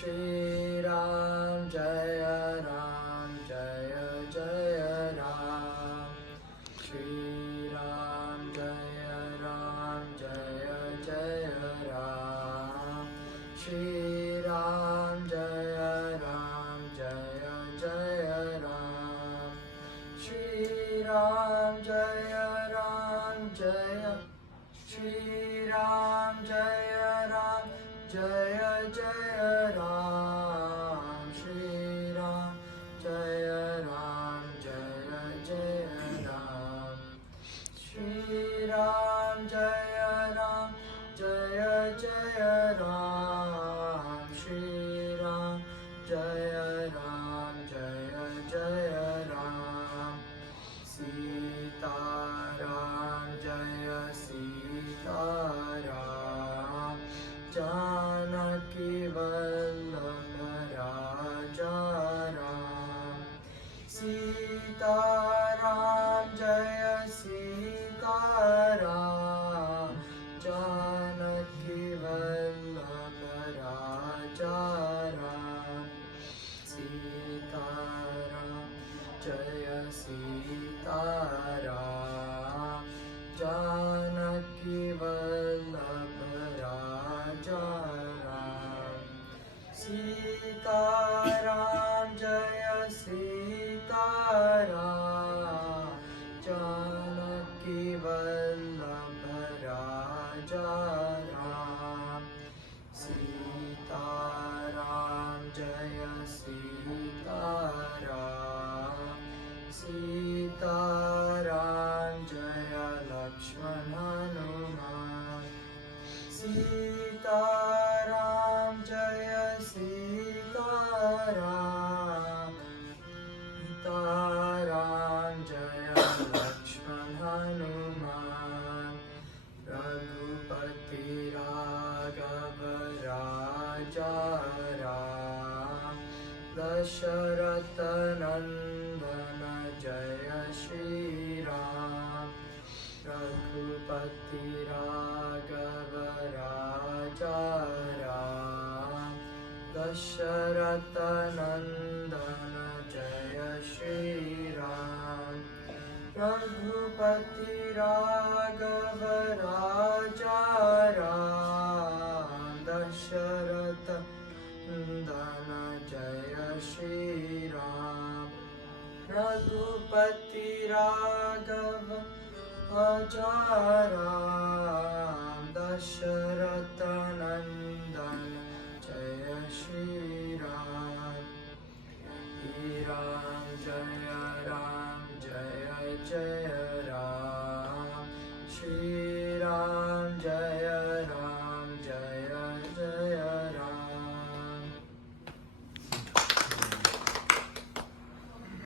Shri Ram Jaya Ram Jaya Jaya Ram. Shri Ram Jaya Ram Jaya Jaya Ram. Shri Ram Jaya Ram Jaya Jaya Ram. Shri Ram Jaya Ram Jaya. Shri Ram Jaya Ram Jaya Jaya Ram. Shri Ram Jaya Ram Jaya Jaya Ram. Shri Ram Jaya Ram Jaya Jaya Ram. Shri Ram Jaya Ram Jaya Jaya Ram. Sita Ram Jaya Sita Ram. Janaki Vallabha Raja Ram. Sita Ram Jaya Sita Ram. Janaki Vallabha Raja Ram. Sita Ram Jaya Sita Ram. Janaki Vallabha Raja Ram. Sita Ram Jaya Sita Ram. Janaki Vallabha Raja Ram. Sita Ram Jaya Sita Ram. Sita Ram Jaya Lakshman Hanuman. Sita Ram Jaya Sita Ram. Sita Ram Jaya Lakshman Hanuman. Raghupati Raghava Raja Ram. Dasharatha Nandana Jaya Shri Ram. Raghupati Raghava Raja Ram. Dasharatha Nandana Jaya Shri Ram. Raghupati Raghava Raja Ram. Dasharatha Nandana Jaya Shri Ram. Raghupati Raghava Raja Ram. Dasharatha Nandana Jaya Shri Ram. Ram Jaya Ram Jaya Jaya